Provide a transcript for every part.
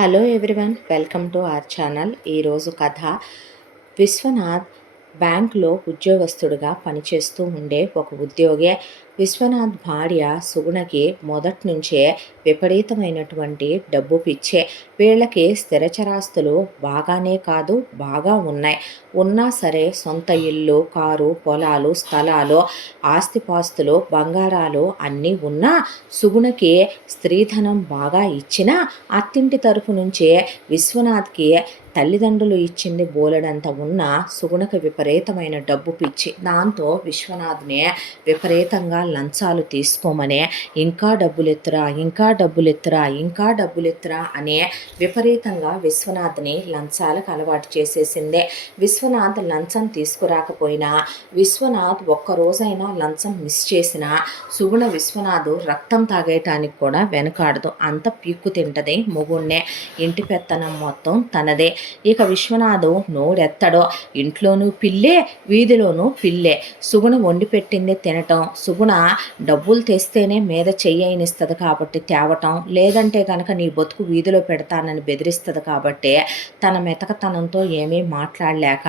Hello everyone, welcome to our channel. ఈరోజు కథ. విశ్వనాథ్ బ్యాంకులో ఉద్యోగస్తుడిగా పనిచేస్తూ ఉండే ఒక ఉద్యోగి. విశ్వనాథ్ భార్య సుగుణకి మొదటి నుంచే విపరీతమైనటువంటి డబ్బు పిచ్చే. వీళ్ళకి స్థిరచరాస్తులు బాగానే కాదు, బాగా ఉన్నాయి. ఉన్నా సరే సొంత ఇల్లు, కారు, పొలాలు, స్థలాలు, ఆస్తిపాస్తులు, బంగారాలు అన్నీ ఉన్నా సుగుణకి స్త్రీధనం బాగా ఇచ్చినా అత్తింటి తరఫు నుంచే విశ్వనాథ్కి తల్లిదండ్రులు ఇచ్చింది బోలెడంత ఉన్న సుగుణకు విపరీతమైన డబ్బు పిచ్చి. దాంతో విశ్వనాథ్నే విపరీతంగా లంచాలు తీసుకోమనే ఇంకా డబ్బులెత్తురా, ఇంకా డబ్బులెత్తురా, ఇంకా డబ్బులెత్తురా అనే విపరీతంగా విశ్వనాథ్ని లంచాలకు అలవాటు చేసేసిందే. విశ్వనాథ్ లంచం తీసుకురాకపోయినా, విశ్వనాథ్ ఒక్కరోజైనా లంచం మిస్ చేసినా సుగుణ విశ్వనాథ్ రక్తం తాగేయటానికి కూడా వెనకాడదు. అంత పీక్కు తింటది మొగుణ్ణే. ఇంటి పెత్తనం మొత్తం తనదే. ఇక విశ్వనాథు నోరెత్తడో. ఇంట్లోనూ పిల్లే, వీధిలోనూ పిల్లే. సుగుణ వండి పెట్టింది తినటం, సుగుణ డబ్బులు తెస్తేనే మీద చెయ్యనిస్తుంది కాబట్టి తేవటం, లేదంటే కనుక నీ బతుకు వీధిలో పెడతానని బెదిరిస్తుంది కాబట్టి తన మెతకతనంతో ఏమీ మాట్లాడలేక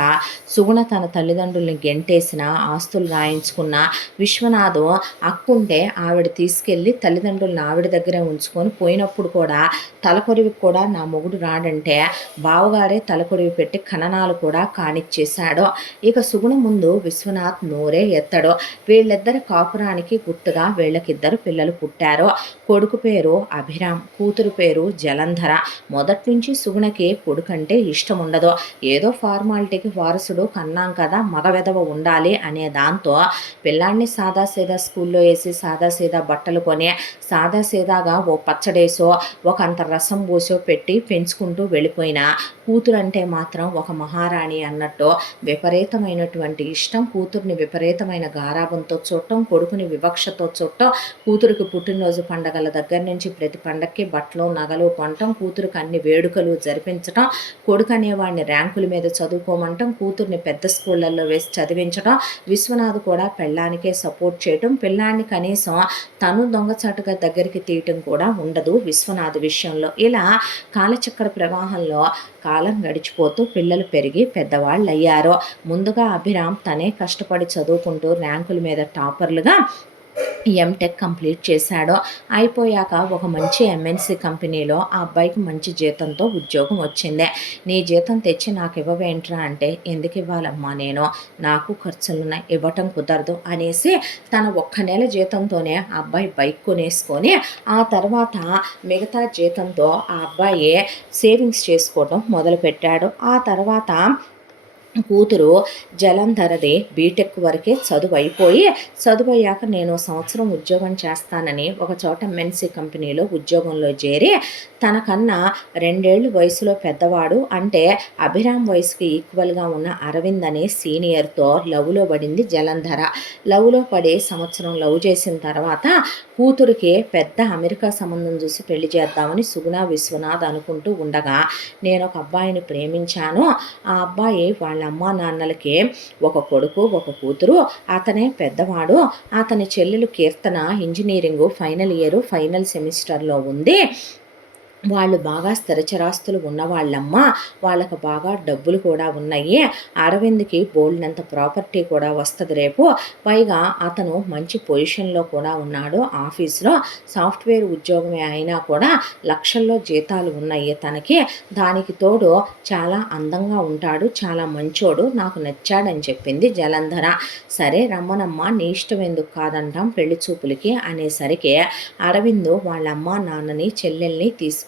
సుగుణ తన తల్లిదండ్రుల్ని గెంటేసిన, ఆస్తులు రాయించుకున్న విశ్వనాథు అక్కుంటే ఆవిడ తీసుకెళ్ళి తల్లిదండ్రులను ఆవిడ దగ్గరే ఉంచుకొని పోయినప్పుడు కూడా తలకొరివి కూడా నా మొగుడు రాడంటే బావగారే తలకొరివి పెట్టి ఖననాలు కూడా కానిచ్చేశాడు. ఇక సుగుణ ముందు విశ్వనాథ్ నోరే ఎత్తడు. వీళ్ళిద్దరి కాపురానికి గుర్తుగా వీళ్ళకిద్దరు పిల్లలు పుట్టారు. కొడుకు పేరు అభిరామ్, కూతురు పేరు జలంధర. మొదటి నుంచి సుగుణకి కొడుకంటే ఇష్టం ఉండదు. ఏదో ఫార్మాలిటీకి వారసుడు కన్నాం కదా, మగవెదవ ఉండాలి అనే దాంతో పిల్లాన్ని సాదాసీదా స్కూల్లో వేసి సాదాసీదా బట్టలు కొని సాదాసీదాగా ఓ పచ్చడేసో ఒక అంత రసం పోసో పెట్టి పెంచుకుంటూ వెళ్ళిపోయిన కూతురంటే మాత్రం ఒక మహారాణి అన్నట్టు విపరీతమైనటువంటి ఇష్టం. కూతుర్ని విపరీతమైన గారాబంతో చూడటం, కొడుకుని వివక్షతో చూడటం, కూతురికి పుట్టినరోజు పండగల దగ్గర నుంచి ప్రతి పండగకి బట్టలు నగలు కొనటం, కూతురికి అన్ని వేడుకలు జరిపించటం, కొడుకు అనేవాడిని ర్యాంకుల మీద చదువుకోమంటం, కూతుర్ని పెద్ద స్కూళ్ళల్లో వేసి చదివించడం, విశ్వనాథ్ కూడా పెళ్ళానికే సపోర్ట్ చేయటం, పిల్లాన్ని కనీసం తను దొంగచాటుగా దగ్గరికి తీయటం కూడా ఉండదు విశ్వనాథ్ విషయంలో. ఇలా కాలచక్ర ప్రవాహంలో కాలం గడిచిపోతూ పిల్లలు పెరిగి పెద్దవాళ్ళు అయ్యారు. ముందుగా అభిరామ్ తనే కష్టపడి చదువుకుంటూ ర్యాంకుల మీద టాపర్లుగా ఎంటెక్ కంప్లీట్ చేశాడు. అయిపోయాక ఒక మంచి ఎంఎన్సి కంపెనీలో ఆ అబ్బాయికి మంచి జీతంతో ఉద్యోగం వచ్చింది. నీ జీతం తెచ్చి నాకు ఇవ్వవేంట్రా అంటే, ఎందుకు ఇవ్వాలమ్మా, నేను నాకు ఖర్చులున్నాయి, ఇవ్వటం కుదరదు అనేసి తన ఒక్క నెల జీతంతోనే ఆ అబ్బాయి బైక్ కొనేసుకొని ఆ తర్వాత మిగతా జీతంతో ఆ అబ్బాయి సేవింగ్స్ చేసుకోవడం మొదలుపెట్టాడు. ఆ తర్వాత కూతురు జలంధరది బీటెక్ వరకే చదువు అయిపోయి, చదువు అయ్యాక నేను సంవత్సరం ఉద్యోగం చేస్తానని ఒక చోట ఎంఎన్సీ కంపెనీలో ఉద్యోగంలో చేరి తనకన్నా 2 ఏళ్ళు వయసులో పెద్దవాడు, అంటే అభిరామ్ వయసుకి ఈక్వల్గా ఉన్న అరవింద్ అనే సీనియర్తో లవ్లో పడింది జలంధర. లవ్లో పడి సంవత్సరం లవ్ చేసిన తర్వాత కూతురికి పెద్ద అమెరికా సంబంధం చూసి పెళ్లి చేద్దామని సుగుణ విశ్వనాథ్ అనుకుంటూ ఉండగా, నేను ఒక అబ్బాయిని ప్రేమించాను, ఆ అబ్బాయి వాళ్ళ అమ్మా నాన్నలకి ఒక కొడుకు ఒక కూతురు, అతనే పెద్దవాడు, అతని చెల్లెలు కీర్తన ఇంజనీరింగు ఫైనల్ ఇయర్ ఫైనల్ సెమిస్టర్లో ఉంది, వాళ్ళు బాగా స్థిరచరాస్తులు ఉన్నవాళ్ళమ్మ, వాళ్ళకు బాగా డబ్బులు కూడా ఉన్నాయి, అరవింద్కి బోల్డ్నంత ప్రాపర్టీ కూడా వస్తుంది రేపు, పైగా అతను మంచి పొజిషన్లో కూడా ఉన్నాడు, ఆఫీస్లో సాఫ్ట్వేర్ ఉద్యోగమే అయినా కూడా లక్షల్లో జీతాలు ఉన్నాయి తనకి, దానికి తోడు చాలా అందంగా ఉంటాడు, చాలా మంచోడు, నాకు నచ్చాడని చెప్పింది జలంధర. సరే రమ్మనమ్మ, నీ ఇష్టం ఎందుకు కాదంటాం పెళ్లి చూపులకి అనేసరికి అరవింద్ వాళ్ళ అమ్మ నాన్నని చెల్లెల్ని తీసుకుని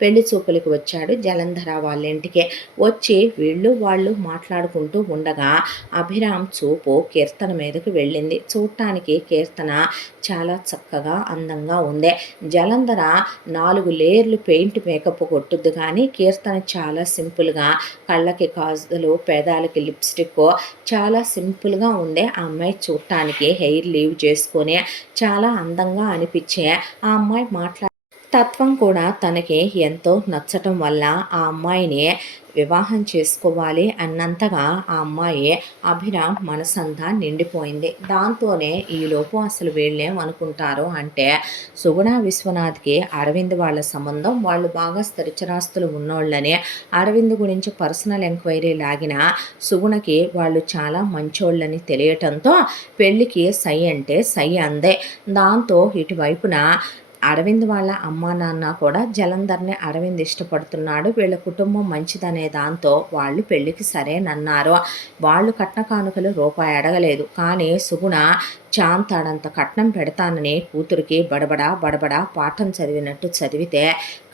పెళ్లి చూపులకు వచ్చాడు జలంధర వాళ్ళ ఇంటికి. వచ్చి వీళ్ళు వాళ్ళు మాట్లాడుకుంటూ ఉండగా అభిరామ్ చూపు కీర్తన మీదకు వెళ్ళింది. చూడటానికి కీర్తన చాలా చక్కగా అందంగా ఉంది. జలంధర 4 లేయర్లు పెయింట్ మేకప్ కొట్టుద్ది, కానీ కీర్తన చాలా సింపుల్గా కళ్ళకి కాజులు, పేదాలకి లిప్స్టిక్, చాలా సింపుల్గా ఉండే ఆ అమ్మాయి చూడటానికి హెయిర్ లీవ్ చేసుకొని చాలా అందంగా అనిపించే ఆ అమ్మాయి తత్వం కూడా తనకి ఎంతో నచ్చటం వల్ల ఆ అమ్మాయిని వివాహం చేసుకోవాలి అన్నంతగా ఆ అమ్మాయి అభిరామ్ మనసంతా నిండిపోయింది. దాంతోనే ఈలోపు అసలు వీళ్ళేమనుకుంటారు అంటే సుగుణ విశ్వనాథ్‌కి అరవింద్ వాళ్ళ సంబంధం. వాళ్ళు బాగా స్థిరచరాస్తులు ఉన్నోళ్ళని అరవింద్ గురించి పర్సనల్ ఎంక్వైరీ లాగిన సుగుణకి వాళ్ళు చాలా మంచోళ్ళని తెలియటంతో పెళ్ళికి సై అంటే సై అందే. దాంతో ఇటువైపున అరవింద్ వాళ్ళ అమ్మా నాన్న కూడా జలంధర్‌ని అరవింద్ ఇష్టపడుతున్నాడు. వీళ్ళ కుటుంబం మంచిదనే దాంతో వాళ్ళు పెళ్ళికి సరేనన్నారు. వాళ్ళు కట్న కానుకలు రూపాయి అడగలేదు. కానీ సుగుణ చాంతాడంత కట్నం పెడతానని కూతురికి బడబడా బడబడా పాఠం చదివినట్టు చదివితే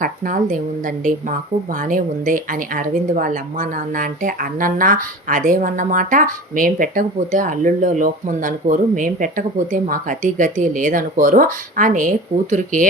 కట్నాలదేముందండి మాకు బానే ఉంది అని అరవింద్ వాళ్ళ అమ్మా నాన్న అంటే అన్నన్నా అదేమన్నమాట, మేం పెట్టకపోతే అల్లుల్లో లోపం ఉందనుకోరు, మేం పెట్టకపోతే మాకు అతి గతి లేదనుకోరు అని కూతురికి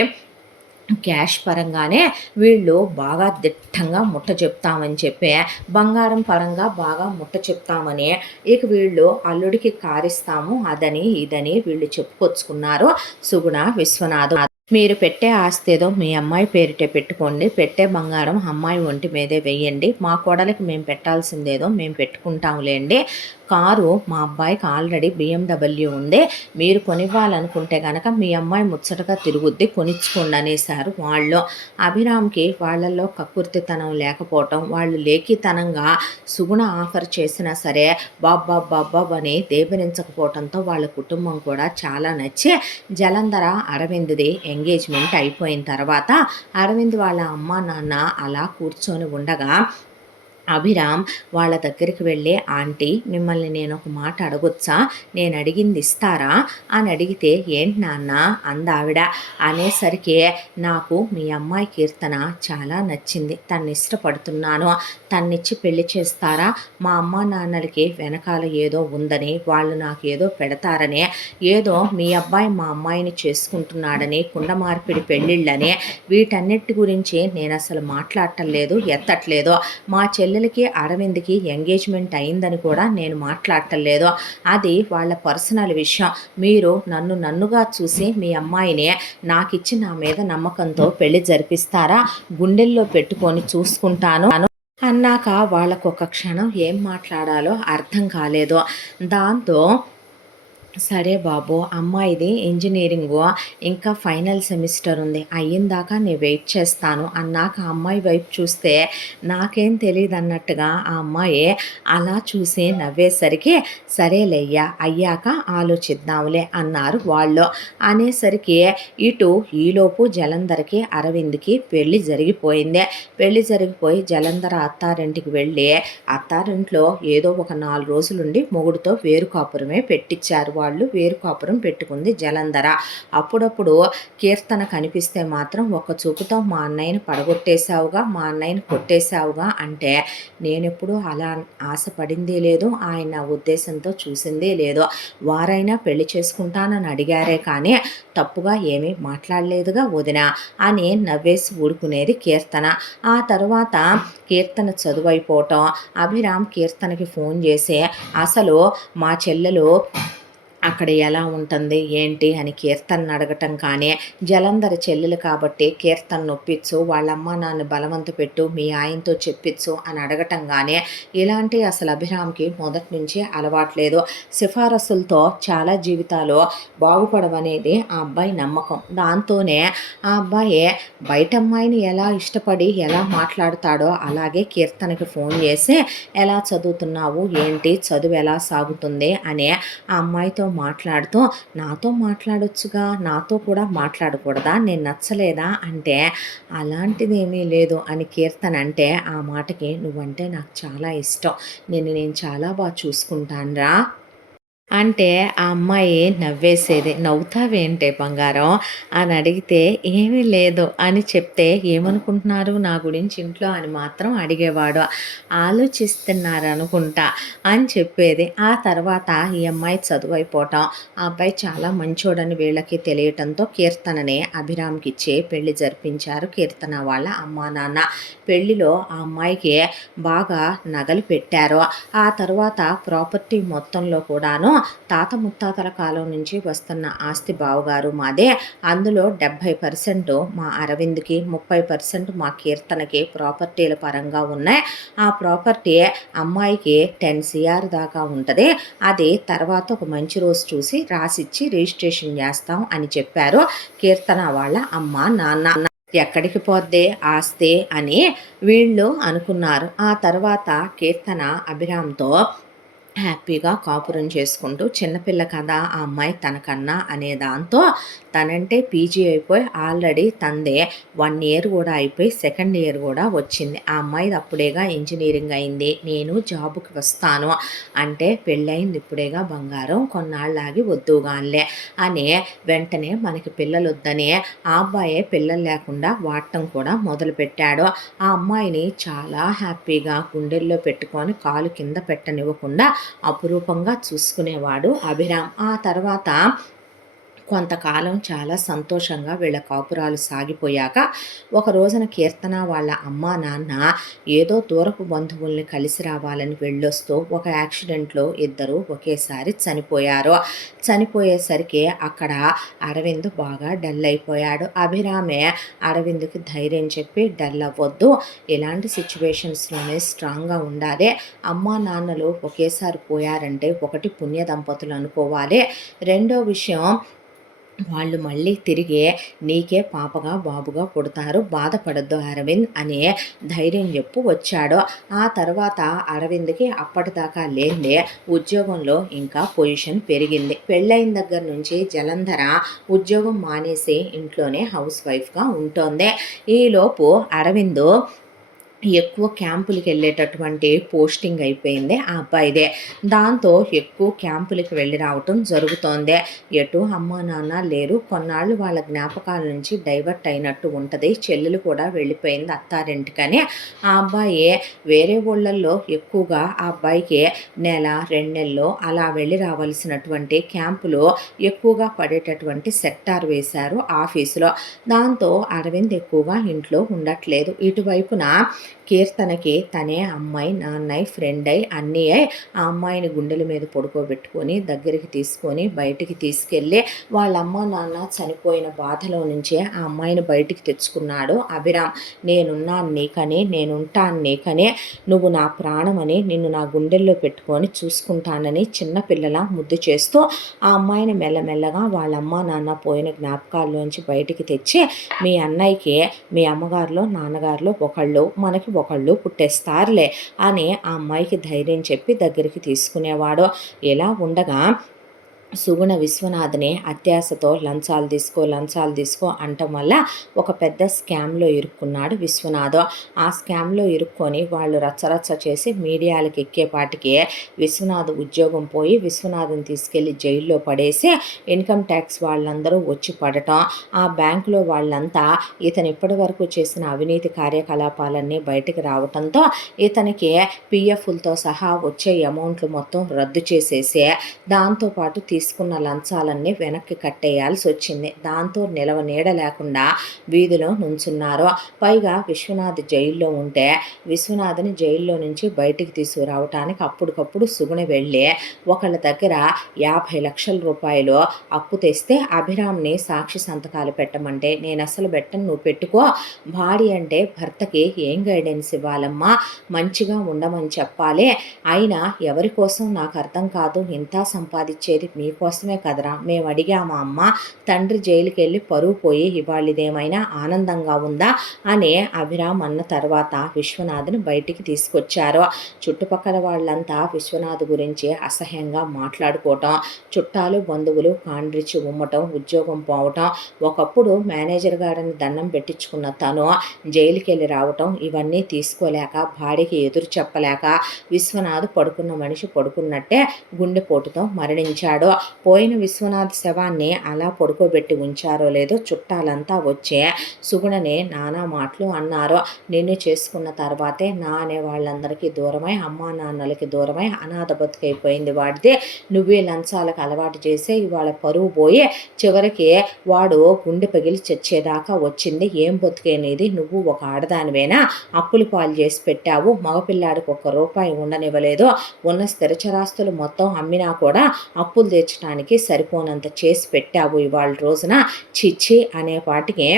క్యాష్ పరంగానే వీళ్ళు బాగా దిట్టంగా ముట్ట చెప్తామని చెప్పి బంగారం పరంగా బాగా ముట్ట చెప్తామని ఇక వీళ్ళు అల్లుడికి కారిస్తాము అదని ఇదని వీళ్ళు చెప్పుకొచ్చుకున్నారు. సుగుణ విశ్వనాథ్ మీరు పెట్టే ఆస్తి ఏదో మీ అమ్మాయి పేరిటే పెట్టుకోండి, పెట్టే బంగారం అమ్మాయి ఒంటి మీదే వెయ్యండి, మా కోడలికి మేము పెట్టాల్సిందేదో మేము పెట్టుకుంటాంలేండి, కారు మా అబ్బాయికి ఆల్రెడీ BMW ఉంది, మీరు కొనివ్వాలనుకుంటే కనుక మీ అమ్మాయి ముచ్చటగా తిరుగుద్ది కొనిచ్చుకోండి అనేసారు వాళ్ళు. అభిరామ్కి వాళ్ళల్లో కక్కుర్తితనం లేకపోవటం, వాళ్ళు లేఖితనంగా సుగుణ ఆఫర్ చేసినా సరే బాబ్బాబ్బాబ్బాబ్ అని దేబరించకపోవటంతో వాళ్ళ కుటుంబం కూడా చాలా నచ్చి జలంధర అరవింద్ది ఎంగేజ్మెంట్ అయిపోయిన తర్వాత అరవింద్ వాళ్ళ అమ్మా నాన్న అలా కూర్చొని ఉండగా అభిరామ్ వాళ్ళ దగ్గరికి వెళ్ళి ఆంటీ మిమ్మల్ని నేను ఒక మాట అడగొచ్చా, నేను అడిగింది ఇస్తారా అని అడిగితే ఏంటి నాన్న అందావిడ. అనేసరికి నాకు మీ అమ్మాయి కీర్తన చాలా నచ్చింది, తన్ని ఇష్టపడుతున్నాను, తన్నిచ్చి పెళ్లి చేస్తారా, మా అమ్మ నాన్నలకి వెనకాల ఏదో ఉందని వాళ్ళు నాకు ఏదో పెడతారని, ఏదో మీ అబ్బాయి మా అమ్మాయిని చేసుకుంటున్నాడని, కుండ మార్పిడి పెళ్ళిళ్ళని వీటన్నిటి గురించి నేను అసలు మాట్లాడటం లేదు ఎత్తట్లేదు, మా చెల్లెలకి అరవింద్కి ఎంగేజ్మెంట్ అయిందని కూడా నేను మాట్లాడటం లేదు, అది వాళ్ళ పర్సనల్ విషయం, మీరు నన్నుగా చూసి మీ అమ్మాయిని నాకిచ్చి నా మీద నమ్మకంతో పెళ్లి జరిపిస్తారా, గుండెల్లో పెట్టుకొని చూసుకుంటాను అన్నాక వాళ్ళకొక క్షణం ఏం మాట్లాడాలో అర్థం కాలేదు. దాంతో సరే బాబు అమ్మాయిది ఇంజనీరింగు ఇంకా ఫైనల్ సెమిస్టర్ ఉంది, అయ్యిందాకా నేను వెయిట్ చేస్తాను అన్నాక అమ్మాయి వైపు చూస్తే నాకేం తెలియదు అన్నట్టుగా ఆ అమ్మాయి అలా చూసి నవ్వేసరికి సరేలేయ్యా అయ్యాక ఆలోచిద్దాంలే అన్నారు వాళ్ళు. అనేసరికి ఇటు ఈలోపు జలంధర్కి అరవింద్కి పెళ్ళి జరిగిపోయింది. పెళ్ళి జరిగిపోయి జలంధర అత్తారింటికి వెళ్ళి అత్తారింట్లో ఏదో ఒక 4 రోజులుండి మొగుడుతో వేరు కాపురమే పెట్టించారు. వాళ్ళు వేరు కాపురం పెట్టుకుంది జలంధర. అప్పుడప్పుడు కీర్తన కనిపిస్తే మాత్రం ఒక్క చూపుతో మా అన్నయ్యని పడగొట్టేశావుగా, మా అన్నయ్యని కొట్టేశావుగా అంటే నేనెప్పుడు అలా ఆశపడిందే లేదు, ఆయన ఉద్దేశంతో చూసిందే లేదు, వారైనా పెళ్లి చేసుకుంటానని అడిగారే కానీ తప్పుగా ఏమీ మాట్లాడలేదుగా వదిన అని నవ్వేసి ఊడుకునేది కీర్తన. ఆ తర్వాత కీర్తన చదువైపోవటం అభిరామ్ కీర్తనకి ఫోన్ చేసి అసలు మా చెల్లెలు అక్కడ ఎలా ఉంటుంది ఏంటి అని కీర్తన్ అడగటం కానీ, జలంధర చెల్లెలు కాబట్టి కీర్తన్ నొప్పించు, వాళ్ళ అమ్మ నాన్న బలవంత పెట్టు, మీ ఆయనతో చెప్పించు అని అడగటం కానీ ఇలాంటి అసలు అభిరామ్కి మొదటి నుంచి అలవాట్లేదు. సిఫారసులతో చాలా జీవితాలు బాగుపడవనేది ఆ అబ్బాయి నమ్మకం. దాంతోనే ఆ అబ్బాయి బయట అమ్మాయిని ఎలా ఇష్టపడి ఎలా మాట్లాడతాడో అలాగే కీర్తనకి ఫోన్ చేసి ఎలా చదువుతున్నావు ఏంటి చదువు ఎలా సాగుతుంది అని ఆ అమ్మాయితో మాట్లాడుతూ నాతో మాట్లాడొచ్చుగా, నాతో కూడా మాట్లాడకూడదా, నేను నచ్చలేదా అంటే అలాంటిదేమీ లేదు అని కీర్తన అంటే ఆ మాటకి నువ్వంటే నాకు చాలా ఇష్టం, నేను చాలా బాగా చూసుకుంటానురా అంటే ఆ అమ్మాయి నవ్వేసేది. నవ్వుతావేంటే బంగారం అని అడిగితే ఏమీ లేదు అని చెప్తే ఏమనుకుంటున్నారు నా గురించి ఇంట్లో అని మాత్రం అడిగేవాడు. ఆలోచిస్తున్నారు అనుకుంటా అని చెప్పేది. ఆ తర్వాత ఈ అమ్మాయి చదువైపోవటం, ఆ అబ్బాయి చాలా మంచోడని వీళ్ళకి తెలియటంతో కీర్తనని అభిరామ్కి ఇచ్చి పెళ్లి జరిపించారు కీర్తన వాళ్ళ అమ్మా నాన్న. పెళ్లిలో ఆ అమ్మాయికి బాగా నగలు పెట్టారు. ఆ తర్వాత ప్రాపర్టీ మొత్తంలో కూడాను తాత ముత్తాతల కాలం నుంచి వస్తున్న ఆస్తి బావగారు మాదే. అందులో 70% మా అరవింద్‌కి, 30% మా కీర్తనకి ప్రాపర్టీల పరంగా ఉన్నాయి. ఆ ప్రాపర్టీ అమ్మాయికి 10 సీఆర్ దాకా ఉంటది. అది తర్వాత ఒక మంచి రోజు చూసి రాసిచ్చి రిజిస్ట్రేషన్ చేస్తాం అని చెప్పారు కీర్తన వాళ్ళ అమ్మ, నాన్న. ఎక్కడికి పోద్దే ఆస్తి అని వీళ్ళు అనుకున్నారు. ఆ తర్వాత కీర్తన అభిరామ్‌తో హ్యాపీగా కాపురం చేసుకుంటూ, చిన్నపిల్ల కదా ఆ అమ్మాయి తనకన్నా అనే దాంతో తనంటే పీజీ అయిపోయి ఆల్రెడీ తందే 1 ఇయర్ కూడా అయిపోయి సెకండ్ ఇయర్ కూడా వచ్చింది. ఆ అమ్మాయిది అప్పుడేగా ఇంజనీరింగ్ అయింది. నేను జాబ్‌కి వస్తాను అంటే పెళ్ళయింది ఇప్పుడేగా బంగారం, కొన్నాళ్ళాగి వద్దుగానిలే అని వెంటనే మనకి పిల్లలొద్దని ఆ అబ్బాయే పిల్లలు లేకుండా వాడటం కూడా మొదలుపెట్టాడు. ఆ అమ్మాయిని చాలా హ్యాపీగా గుండెల్లో పెట్టుకొని కాలు కింద పెట్టనివ్వకుండా అపురూపంగా చూసుకునేవాడు అభిరామ్. ఆ తర్వాత కొంతకాలం చాలా సంతోషంగా వీళ్ళ కాపురాలు సాగిపోయాక ఒక రోజున కీర్తన వాళ్ళ అమ్మా నాన్న ఏదో దూరపు బంధువుల్ని కలిసి రావాలని వెళ్ళొస్తూ ఒక యాక్సిడెంట్లో ఇద్దరు ఒకేసారి చనిపోయారు. చనిపోయేసరికి అక్కడ అరవింద్ బాగా డల్ అయిపోయాడు. అభిరామే అరవింద్కి ధైర్యం చెప్పి డల్ అవ్వద్దు, ఇలాంటి సిచ్యువేషన్స్లోనే స్ట్రాంగ్గా ఉండాలి. అమ్మా నాన్నలు ఒకేసారి పోయారంటే ఒకటి పుణ్య దంపతులు అనుకోవాలి, రెండో విషయం వాళ్ళు మళ్ళీ తిరిగి నీకే పాపగా బాబుగా పుడతారు, బాధపడద్దు అరవింద్ అనే ధైర్యం చెప్పు వచ్చాడు. ఆ తర్వాత అరవింద్కి అప్పటిదాకా లేనిదే ఉద్యోగంలో ఇంకా పొజిషన్ పెరిగింది. పెళ్ళైన దగ్గర నుంచి జలంధర ఉద్యోగం మానేసి ఇంట్లోనే హౌస్ వైఫ్గా ఉంటోంది. ఈలోపు అరవింద్ ఎక్కువ క్యాంపులకి వెళ్ళేటటువంటి పోస్టింగ్ అయిపోయింది ఆ అబ్బాయిదే. దాంతో ఎక్కువ క్యాంపులకి వెళ్ళి రావటం జరుగుతోంది. ఎటు అమ్మా నాన్న లేరు. కొన్నాళ్ళు వాళ్ళ జ్ఞాపకాల నుంచి డైవర్ట్ అయినట్టు ఉంటుంది. చెల్లెలు కూడా వెళ్ళిపోయింది అత్తారింటికని. ఆ అబ్బాయి వేరే ఊళ్ళల్లో ఎక్కువగా ఆ అబ్బాయికి నెల 2 నెలల్లో అలా వెళ్ళి రావాల్సినటువంటి క్యాంపులు ఎక్కువగా పడేటటువంటి సెక్టార్ వేశారు ఆఫీసులో. దాంతో అరవింద్ ఎక్కువగా ఇంట్లో ఉండట్లేదు. ఇటువైపున కీర్తనకి తనే అమ్మాయి, నాన్నయ్య, ఫ్రెండ్ అయి అన్నీ అయి ఆ అమ్మాయిని గుండెల మీద పడుకోబెట్టుకొని దగ్గరికి తీసుకొని బయటికి తీసుకెళ్ళి వాళ్ళ అమ్మ నాన్న చనిపోయిన బాధలో నుంచే ఆ అమ్మాయిని బయటికి తెచ్చుకున్నాడు అభిరామ్. నేనున్నాను నీకని, నేనుంటాను నీకని, నువ్వు నా ప్రాణమని, నిన్ను నా గుండెల్లో పెట్టుకొని చూసుకుంటానని చిన్నపిల్లల ముద్దు చేస్తూ ఆ అమ్మాయిని మెల్లమెల్లగా వాళ్ళ అమ్మ నాన్న పోయిన జ్ఞాపకాల్లోంచి బయటికి తెచ్చి మీ అన్నయ్యకి మీ అమ్మగారిలో నాన్నగారిలో ఒకళ్ళు, మనకి ఒకళ్ళు పుట్టేస్తారులే అని ఆ అమ్మాయికి ధైర్యం చెప్పి దగ్గరికి తీసుకునేవాడు. ఇలా ఉండగా సుగుణ విశ్వనాథ్ని అత్యాశతో లంచాలు తీసుకో అంటం వల్ల ఒక పెద్ద స్కామ్లో ఇరుక్కున్నాడు విశ్వనాథ్. ఆ స్కామ్లో ఇరుక్కొని వాళ్ళు రచ్చరచ్చ చేసి మీడియాలకు ఎక్కేపాటికి విశ్వనాథ్ ఉద్యోగం పోయి విశ్వనాథ్ని తీసుకెళ్లి జైల్లో పడేసి ఇన్కమ్ ట్యాక్స్ వాళ్ళందరూ వచ్చి పడటం, ఆ బ్యాంకులో వాళ్ళంతా ఇతను ఇప్పటి వరకు చేసిన అవినీతి కార్యకలాపాలన్నీ బయటికి రావటంతో ఇతనికి పిఎఫ్లతో సహా వచ్చే అమౌంట్లు మొత్తం రద్దు చేసేసి దాంతోపాటు తీసుకున్న లంచాలన్నీ వెనక్కి కట్టేయాల్సి వచ్చింది. దాంతో నిలవ నీడ లేకుండా వీధిలో నుంచున్నారు. పైగా విశ్వనాథ్ జైల్లో ఉంటే విశ్వనాథ్ని జైల్లో నుంచి బయటికి తీసుకురావటానికి అప్పటికప్పుడు సుగుణ వెళ్ళి ఒకళ్ళ దగ్గర 50 లక్షల రూపాయలు అప్పు తెస్తే అభిరామ్ని సాక్షి సంతకాలు పెట్టమంటే నేను అసలు పెట్టను, నువ్వు పెట్టుకో, భార్య అంటే భర్తకి ఏం గైడెన్స్ ఇవ్వాలమ్మా, మంచిగా ఉండమని చెప్పాలి, అయినా ఎవరి కోసం నాకు అర్థం కాదు, ఇంత సంపాదించేది మీకోసమే కదరా, మేము అడిగామా అమ్మ, తండ్రి జైలుకి వెళ్ళి పరువు పోయి ఇవాళదేమైనా ఆనందంగా ఉందా అని అభిరామ్ అన్న తర్వాత విశ్వనాథ్ని బయటికి తీసుకొచ్చారు. చుట్టుపక్కల వాళ్ళంతా విశ్వనాథ్ గురించి అసహ్యంగా మాట్లాడుకోవటం, చుట్టాలు బంధువులు కాండ్రిచి ఉమ్మటం, ఉద్యోగం పోవటం, ఒకప్పుడు మేనేజర్ గారిని దండం పెట్టించుకున్న తను జైలుకి వెళ్ళి రావటం, ఇవన్నీ తీసుకోలేక భార్యకి ఎదురు చెప్పలేక విశ్వనాథ్ పడుకున్న మనిషి పడుకున్నట్టే గుండెపోటుతో మరణించాడు. పోయిన విశ్వనాథ్ శవాన్ని అలా పడుకోబెట్టి ఉంచారో లేదో చుట్టాలంతా వచ్చే సుగుణని నానా మాటలు అన్నారు. నిన్ను చేసుకున్న తర్వాతే నా అనే వాళ్ళందరికీ దూరమై, అమ్మా నాన్నలకి దూరమై అనాథ బతుకైపోయింది వాడితే. నువ్వే లంచాలకు అలవాటు చేసే ఇవాళ పరువు పోయి చివరికి వాడు గుండె పగిలి చచ్చేదాకా వచ్చింది. ఏం బతుకేనేది? నువ్వు ఒక ఆడదానివేనా? అప్పులు పాలు చేసి పెట్టావు. మగపిల్లాడికి ₹1 ఉండనివ్వలేదు. ఉన్న స్థిరచరాస్తులు మొత్తం అమ్మినా కూడా అప్పులు తీర్చడానికి సరిపోనంత చేసి పెట్టావు ఇవాళ రోజున. చిచ్చి అనే పాటికి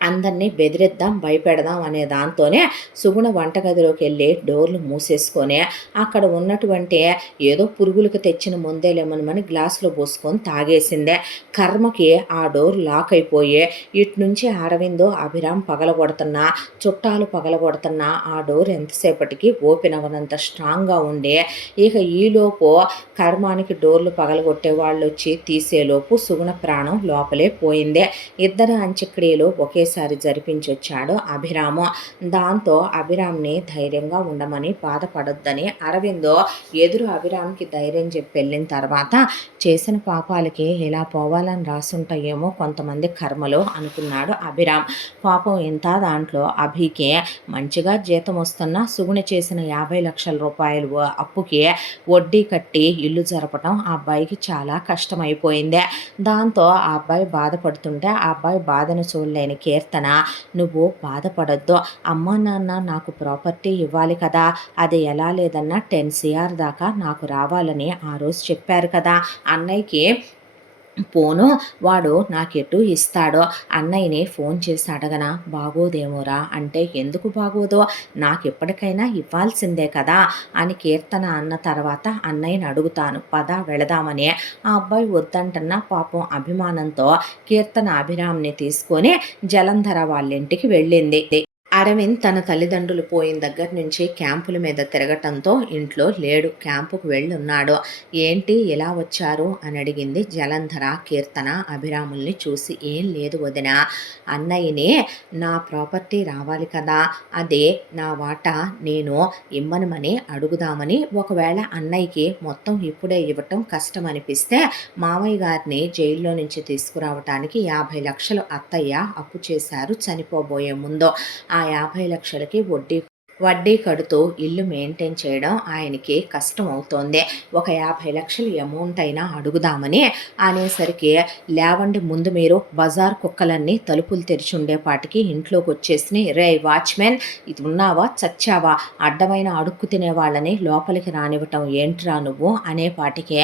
అందరినీ బెదిరిద్దాం, భయపెడదాం అనే దాంతోనే సుగుణ వంటగదిలోకి వెళ్ళి డోర్లు మూసేసుకొని అక్కడ ఉన్నటువంటి ఏదో పురుగులకు తెచ్చిన ముందేలేమని గ్లాసులో పోసుకొని తాగేసిందే. కర్మకి ఆ డోర్ లాక్ అయిపోయి ఇటు నుంచి అరవిందో అభిరామ్ పగలగొడుతున్నా, చుట్టాలు పగలగొడుతున్నా ఆ డోర్ ఎంతసేపటికి ఓపెన్ అవ్వనంత స్ట్రాంగ్గా ఉండే. ఇక ఈలోపు కర్మానికి డోర్లు పగలగొట్టే వాళ్ళు వచ్చి తీసేలోపు సుగుణ ప్రాణం లోపలే పోయిందే. ఇద్దరు అంత్యక్రియలు ఒకేసారి జరిపించొచ్చాడు అభిరాము. దాంతో అభిరామ్ని ధైర్యంగా ఉండమని, బాధపడొద్దని అరవిందో ఎదురు అభిరామ్కి ధైర్యం చెప్పి వెళ్ళిన తర్వాత చేసిన పాపాలకి ఇలా పోవాలని రాసుంటాయేమో కొంతమంది కర్మలు అనుకున్నాడు అభిరామ్. పాపం ఇంత దాంట్లో అభికి మంచిగా జీతం వస్తున్నా సుగుణ చేసిన ₹50 లక్షల అప్పుకి వడ్డీ కట్టి ఇల్లు జరపటం ఆ అబ్బాయికి చాలా కష్టమైపోయింది. దాంతో ఆ అబ్బాయి బాధపడుతుంటే ఆ అబ్బాయి బాధను చూడలేని కీర్తన, నువ్వు బాధపడొద్దు, అమ్మా నాన్న నాకు ప్రాపర్టీ ఇవ్వాలి కదా, అది ఎలా లేదన్నా 10 CR దాకా నాకు రావాలని ఆ రోజు చెప్పారు కదా అన్నయ్యకి. పోను వాడు నాకెటు ఇస్తాడో, అన్నయ్యని ఫోన్ చేసి అడగనా? బాగోదేమోరా అంటే, ఎందుకు బాగోదో, నాకు ఎప్పటికైనా ఇవ్వాల్సిందే కదా అని కీర్తన అన్న తర్వాత అన్నయ్యని అడుగుతాను పద వెళదామని ఆ అబ్బాయి వద్దంటున్నా పాపం అభిమానంతో కీర్తన అభిరామ్ని తీసుకొని జలంధర వాళ్ళ ఇంటికి వెళ్ళింది. అరవింద్ తన తల్లిదండ్రులు పోయిన దగ్గర నుంచి క్యాంపుల మీద తిరగటంతో ఇంట్లో లేడు, క్యాంపుకు వెళ్ళున్నాడు. ఏంటి ఇలా వచ్చారు అని అడిగింది జలంధర కీర్తన అభిరాముల్ని చూసి. ఏం లేదు వదిన, అన్నయ్యని నా ప్రాపర్టీ రావాలి కదా, అదే నా వాటా నేను ఇమ్మనమని అడుగుదామని. ఒకవేళ అన్నయ్యకి మొత్తం ఇప్పుడే ఇవ్వటం కష్టం అనిపిస్తే మామయ్య గారిని జైల్లో నుంచి తీసుకురావటానికి 50 లక్షలు అత్తయ్య అప్పు చేశారు చనిపోబోయే ముందు. ఆ 50 లక్షలకి వడ్డీ కడుతూ ఇల్లు మెయింటైన్ చేయడం ఆయనకి కష్టం అవుతోంది. ఒక 50 లక్షలు అమౌంట్ అయినా అడుగుదామని అనేసరికి, లేవండి ముందు మీరు, బజార్ కుక్కలన్నీ తలుపులు తెరిచి ఉండేపాటికి ఇంట్లోకి వచ్చేసి, రే వాచ్మెన్ ఇది ఉన్నావా చచ్చావా, అడ్డమైన అడుక్కు తినే వాళ్ళని లోపలికి రానివ్వటం ఏంట్రా నువ్వు అనేపాటికే,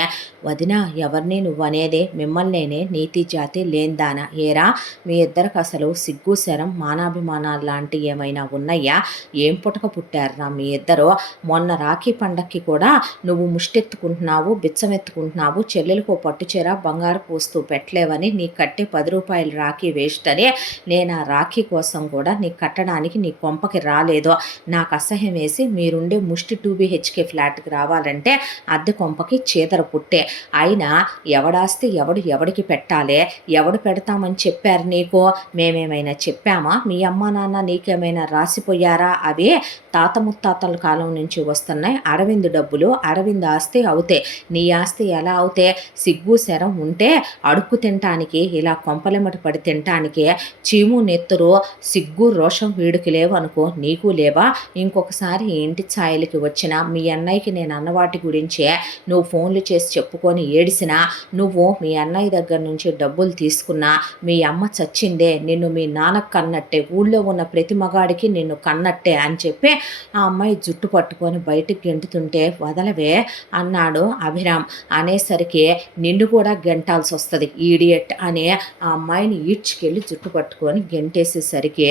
వదిన ఎవరిని నువ్వు అనేది, మిమ్మల్నేనే నీతి జాతి లేందానా, ఏరా మీ ఇద్దరికి అసలు సిగ్గు శరం మానాభిమానాలు లాంటివి ఏమైనా ఉన్నాయా, ఏం పుట్టారా మీ ఇద్దరు, మొన్న రాఖీ పండక్కి కూడా నువ్వు ముష్టెత్తుకుంటున్నావు, బిచ్చమెత్తుకుంటున్నావు, చెల్లెలకు పట్టుచీర బంగారపు వస్తువు పెట్టలేవని నీ కట్టే ₹10 రాఖీ వేస్ట్ అని నేను ఆ రాఖీ కోసం కూడా నీ కట్టడానికి నీ కొంపకి రాలేదు. నాకు అసహ్యం వేసి మీరుండే ముష్టి 2 BHK ఫ్లాట్కి రావాలంటే అద్దె కొంపకి చీదర పుట్టే. అయినా ఎవడాస్తి ఎవడికి పెట్టాలి, ఎవడు పెడతామని చెప్పారు నీకు, మేమేమైనా చెప్పామా, మీ అమ్మా నాన్న నీకేమైనా రాసిపోయారా, అవే తాత ముత్తాతల కాలం నుంచి వస్తున్నాయి అరవింద్ డబ్బులు, అరవింద్ ఆస్తి అవుతే, నీ ఆస్తి ఎలా అవుతే, సిగ్గు శరం ఉంటే అడుక్కు తినటానికి, ఇలా కొంపలెమట పడి తినటానికి చీము నెత్తురు సిగ్గు రోషం వీడికి లేవనుకో, నీకు లేవా? ఇంకొకసారి ఇంటి ఛాయలకి వచ్చినా మీ అన్నయ్యకి నేను అన్నవాటి గురించే నువ్వు ఫోన్లు చేసి చెప్పుకొని ఏడిసినా, నువ్వు మీ అన్నయ్య దగ్గర నుంచి డబ్బులు తీసుకున్నా, మీ అమ్మ చచ్చిందే నిన్ను మీ నాన్నకు కన్నట్టే, ఊళ్ళో ఉన్న ప్రతి మగాడికి నిన్ను కన్నట్టే అని చెప్పి ఆ అమ్మాయి జుట్టు పట్టుకొని బయటికి గెంటుతుంటే, వదలవే అన్నాడు అభిరామ్. అనేసరికి నిన్ను కూడా గెంటాల్సి వస్తుంది ఈడియట్ అని ఆ అమ్మాయిని ఈడ్చుకెళ్ళి జుట్టు పట్టుకొని గెంటేసేసరికి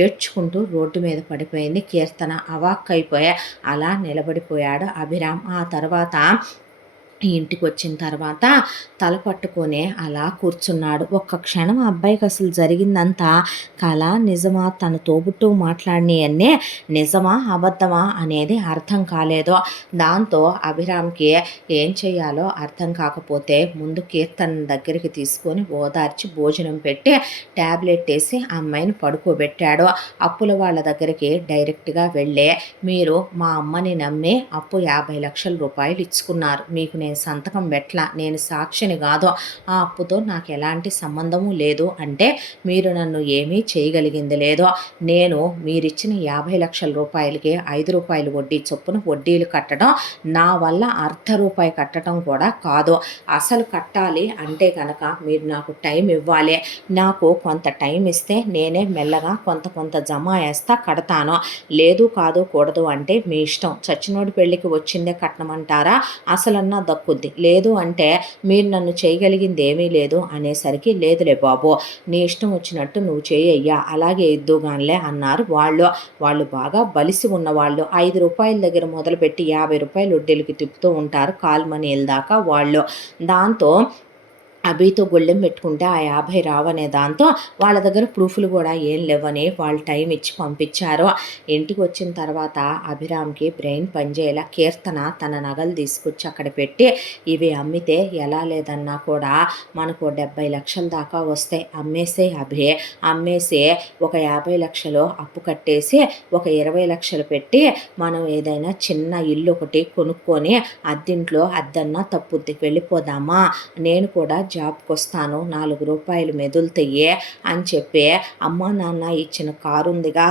ఏడ్చుకుంటూ రోడ్డు మీద పడిపోయింది కీర్తన. అవాక్కైపోయి అలా నిలబడిపోయాడు అభిరామ్. ఆ తర్వాత ఇంటికి వచ్చిన తర్వాత తల పట్టుకొని అలా కూర్చున్నాడు. ఒక్క క్షణం అబ్బాయికి అసలు జరిగిందంతా కళ నిజమా, తన తోబుట్టు మాట్లాడినవన్నీ నిజమా అబద్ధమా అనేది అర్థం కాలేదు. దాంతో అభిరామ్కి ఏం చేయాలో అర్థం కాకపోతే ముందు కీర్తన దగ్గరికి తీసుకొని ఓదార్చి భోజనం పెట్టి ట్యాబ్లెట్ వేసి అమ్మాయిని పడుకోబెట్టాడు. అప్పుల వాళ్ళ దగ్గరికి డైరెక్ట్గా వెళ్ళే, మీరు మా అమ్మని నమ్మి అప్పు ₹50 లక్షలు ఇచ్చుకున్నారు, మీకు నేను నేను సంతకం పెట్టలా, నేను సాక్షిని కాదు, ఆ అప్పుతో నాకు ఎలాంటి సంబంధము లేదు అంటే మీరు నన్ను ఏమీ చేయగలిగింది లేదు. నేను మీరిచ్చిన 50 లక్షల రూపాయలకి 5 రూపాయలు వడ్డీ చొప్పున వడ్డీలు కట్టడం నా వల్ల రూపాయి కట్టడం కూడా కాదు. అసలు కట్టాలి అంటే కనుక మీరు నాకు టైం ఇవ్వాలి. నాకు కొంత టైం ఇస్తే నేనే మెల్లగా కొంత జమ వేస్తా, కడతాను. లేదు కాదు కూడదు అంటే మీ ఇష్టం. చచ్చినోడి పెళ్ళికి వచ్చిందే కట్నమంటారా, అసలన్నా దక్కుద్ది. లేదు అంటే మీరు నన్ను చేయగలిగింది ఏమీ లేదు అనేసరికి, లేదులే బాబు నీ ఇష్టం వచ్చినట్టు నువ్వు చేయయ్యా, అలాగే ఇద్దుగానిలే అన్నారు వాళ్ళు. వాళ్ళు బాగా బలిసి ఉన్నవాళ్ళు. 5 రూపాయల దగ్గర మొదలుపెట్టి 50 రూపాయలు వడ్డీలకి తిప్పుతూ ఉంటారు కాల్మనీల దాకా వాళ్ళు. దాంతో అభితో గొళ్ళెం పెట్టుకుంటే ఆ 50 రావనే దాంతో వాళ్ళ దగ్గర ప్రూఫ్‌లు గూడా ఏం లేవని వాళ్ళు టైం ఇచ్చి పంపించారు. ఇంటికి వచ్చిన తర్వాత అభిరామ్‌కి బ్రెయిన్ పనిచేయలా. కీర్తన తన నగలు తీసుకొచ్చి అక్కడ పెట్టి, ఇవి అమ్మితే ఎలా లేదన్నా కూడా మనకు 70 లక్షల దాకా వస్తాయి. అమ్మేసేయ్ అభి, అమ్మేసి ఒక 50 లక్షలు అప్పు కట్టేసి ఒక 20 లక్షలు పెట్టి మనం ఏదైనా చిన్న ఇల్లు ఒకటి కొనుక్కొని అద్దింట్లో అద్దన్నా తప్పుద్ది, వెళ్ళిపోదామా, నేను కూడా జాబ్‌కొస్తాను, 4 రూపాయలు మెదులుతాయి అని చెప్పి అమ్మా నాన్న ఇచ్చిన కారుందిగా,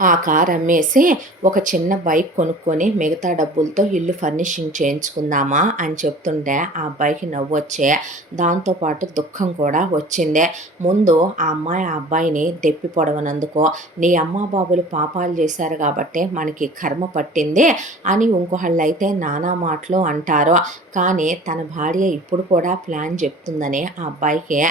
ఆ కారు అమ్మేసి ఒక చిన్న బైక్ కొనుక్కొని మిగతా డబ్బులతో ఇల్లు ఫర్నిషింగ్ చేయించుకుందామా అని చెప్తుంటే ఆ అబ్బాయికి నవ్వొచ్చే, దాంతోపాటు దుఃఖం కూడా వచ్చిందే. ముందు ఆ అమ్మాయి ఆ అబ్బాయిని దెప్పి పొడవనందుకో, నీ అమ్మా బాబులు పాపాలు చేశారు కాబట్టి మనకి కర్మ పట్టింది అని ఇంకొకళ్ళైతే నానా మాటలు అంటారు. కానీ తన భార్య ఇప్పుడు కూడా ప్లాన్ చెప్తుందని ఆ అబ్బాయికి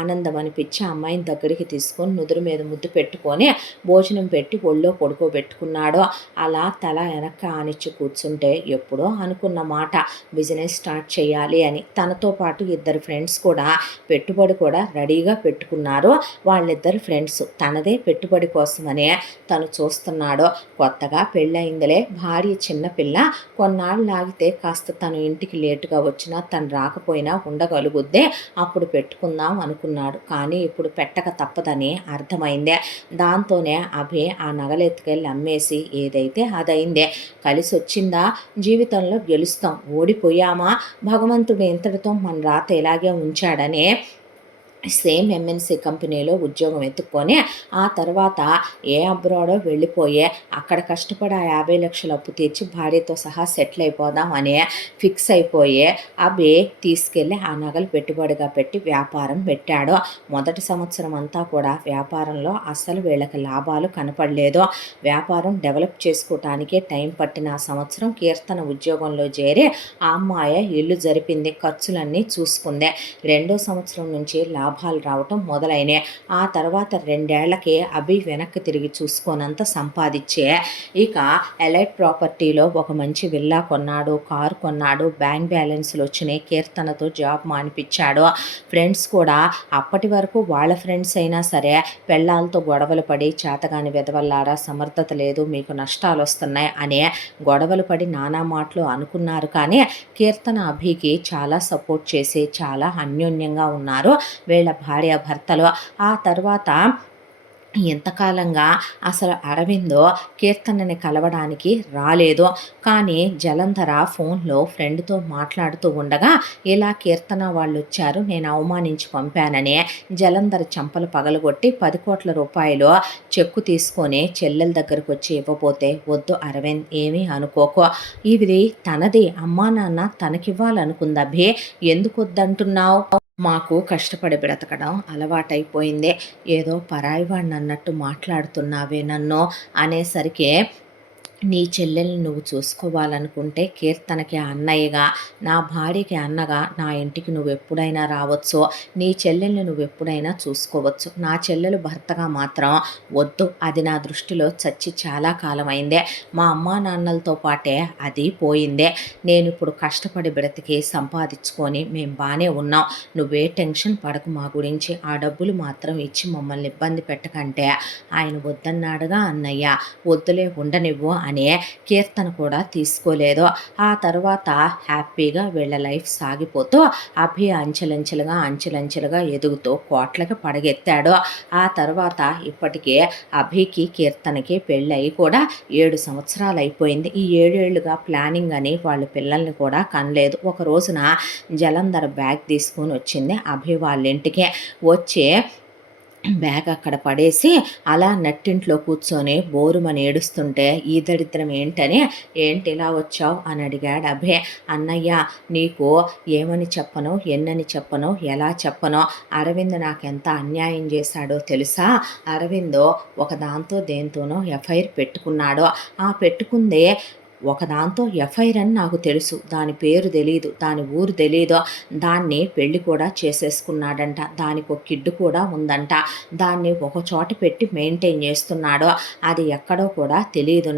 ఆనందం అనిపించి అమ్మాయిని దగ్గరికి తీసుకొని నుదురు మీద ముద్దు పెట్టుకొని భోజనం పెట్టి ఒళ్ళో పడుకోబెట్టుకున్నాడు. అలా తల వెనక్కి ఆనిచ్చి కూర్చుంటే ఎప్పుడో అనుకున్న మాట, బిజినెస్ స్టార్ట్ చేయాలి అని. తనతో పాటు 2 ఫ్రెండ్స్ కూడా పెట్టుబడి కూడా రెడీగా పెట్టుకున్నారు. వాళ్ళిద్దరు ఫ్రెండ్స్ తనదే పెట్టుబడి కోసమనే తను చూస్తున్నాడు. కొత్తగా పెళ్ళయిందిలే, భార్య చిన్నపిల్ల, కొన్నాళ్ళు ఆగితే కాస్త తను ఇంటికి లేటుగా వచ్చినా తను రాకపోయినా ఉండగలుగుద్దే, అప్పుడు పెట్టుకుందాం అనుకున్నాడు. కానీ ఇప్పుడు పెట్టక తప్పదని అర్థమైందే. దాంతోనే అభి ఆ నగలెత్తుకెళ్ళి అమ్మేసి ఏదైతే అదైందే. కలిసొచ్చిందా, జీవితంలో గెలుస్తాం, ఓడిపోయామా, భగవంతుడు ఇంతటితో మన రాత ఇలాగే ఉంచాడని సేమ్ ఎంఎన్సీ కంపెనీలో ఉద్యోగం ఎత్తుక్కొని ఆ తర్వాత ఏ అబ్రాడో వెళ్ళిపోయే అక్కడ కష్టపడి ఆ 50 లక్షలు అప్పు తీర్చి భార్యతో సహా సెటిల్ అయిపోదాం అని ఫిక్స్ అయిపోయే అవి తీసుకెళ్ళి ఆ నగలు పెట్టుబడిగా పెట్టి వ్యాపారం పెట్టాడు. మొదటి సంవత్సరం అంతా కూడా వ్యాపారంలో అస్సలు వీళ్ళకి లాభాలు కనపడలేదు. వ్యాపారం డెవలప్ చేసుకోవటానికే టైం పట్టిన ఆ సంవత్సరం కీర్తన ఉద్యోగంలో చేరి ఆ అమ్మాయి ఇల్లు జరిపింది, ఖర్చులన్నీ చూసుకుంది. 2వ సంవత్సరం నుంచి లాభాలు రావటం మొదలైనాయి. ఆ తర్వాత 2 ఏళ్లకి అభి వెనక్కి తిరిగి చూసుకోనంత సంపాదించే ఇక ఎలైట్ ప్రాపర్టీలో ఒక మంచి విల్లా కొన్నాడు, కారు కొన్నాడు, బ్యాంక్ బ్యాలెన్స్లు వచ్చినాయి. కీర్తనతో జాబ్ మానిపించాడు. ఫ్రెండ్స్ కూడా అప్పటి వరకు వాళ్ళ ఫ్రెండ్స్ అయినా సరే పెళ్ళాలతో గొడవలు పడి, చేతగాని వెదవల్లారా, సమర్థత లేదు, మీకు నష్టాలు వస్తున్నాయి అనే గొడవలు పడి నానా మాటలు అనుకున్నారు. కానీ కీర్తన అభికి చాలా సపోర్ట్ చేసి చాలా అన్యోన్యంగా ఉన్నారు వీళ్ళ భార్యాభర్తలు. ఆ తర్వాత ఎంతకాలంగా అసలు అరవిందో కీర్తనని కలవడానికి రాలేదు. కానీ జలంధర ఫోన్లో ఫ్రెండ్తో మాట్లాడుతూ ఉండగా ఇలా కీర్తన వాళ్ళు వచ్చారు, నేను అవమానించి పంపానని జలంధర చెంపలు పగలగొట్టి 10 కోట్ల రూపాయలు చెక్కు తీసుకొని చెల్లెల దగ్గరకు వచ్చి ఇవ్వబోతే, వద్దు అరవింద్ ఏమీ అనుకోకో, ఇది తనది, అమ్మా నాన్న తనకివ్వాలనుకుందభి, ఎందుకు వద్దంటున్నావు, మాకు కష్టపడి బ్రతకడం అలవాటైపోయింది, ఏదో పరాయి వాడిని అన్నట్టు మాట్లాడుతున్నావే నన్ను అనేసరికి, నీ చెల్లెల్ని నువ్వు చూసుకోవాలనుకుంటే కీర్తనకి అన్నయ్యగా, నా భార్యకి అన్నగా నా ఇంటికి నువ్వెప్పుడైనా రావచ్చు, నీ చెల్లెల్ని నువ్వెప్పుడైనా చూసుకోవచ్చు, నా చెల్లెలు భర్తగా మాత్రం వద్దు, అది నా దృష్టిలో చచ్చి చాలా కాలమైందే, మా అమ్మా నాన్నలతో పాటే అది పోయిందే, నేను ఇప్పుడు కష్టపడి బ్రతికి సంపాదించుకొని మేము బాగానే ఉన్నాం, నువ్వే టెన్షన్ పడకు మా గురించి, ఆ డబ్బులు మాత్రం ఇచ్చి మమ్మల్ని ఇబ్బంది పెట్టకంటే ఆయన వద్దన్నాడుగా అన్నయ్య, వద్దులే ఉండనివ్వు అనే కీర్తన కూడా తీసుకోలేదు. ఆ తర్వాత హ్యాపీగా వీళ్ళ లైఫ్ సాగిపోతూ అభి అంచెలంచెలుగా ఎదుగుతూ కోట్లకి పడగెత్తాడు. ఆ తర్వాత ఇప్పటికే అభికి, కీర్తనకి పెళ్ళయి కూడా 7 సంవత్సరాలు అయిపోయింది. ఈ 7 ఏళ్లుగా ప్లానింగ్ అని వాళ్ళు పిల్లల్ని కూడా కనలేదు. ఒక రోజున జలంధర్ బ్యాగ్ తీసుకొని వచ్చింది అభి వాళ్ళ ఇంటికి. వచ్చి బ్యాగ్ అక్కడ పడేసి అలా నట్టింట్లో కూర్చొని బోరుమని ఏడుస్తుంటే ఈ దరిద్రం ఏంటని, ఏంటి ఇలా వచ్చావు అని అడిగాడు అభే. అన్నయ్య, నీకు ఏమని చెప్పను, ఎన్నని చెప్పను, ఎలా చెప్పనో, అరవింద్ నాకెంత అన్యాయం చేశాడో తెలుసా. అరవింద్ ఒకదాంతో దేంతోనో ఎఫ్ఐఆర్ పెట్టుకున్నాడు. ఆ పెట్టుకుందే ఒకదాంతో ఎఫ్ఐఆర్ అని నాకు తెలుసు. దాని పేరు తెలీదు, దాని ఊరు తెలీదు. దాన్ని పెళ్లి కూడా చేసేసుకున్నాడంట. దానికి ఒక కిడ్డు కూడా ఉందంట. దాన్ని ఒక చోట పెట్టి మెయింటైన్ చేస్తున్నాడు. అది ఎక్కడో కూడా తెలియదు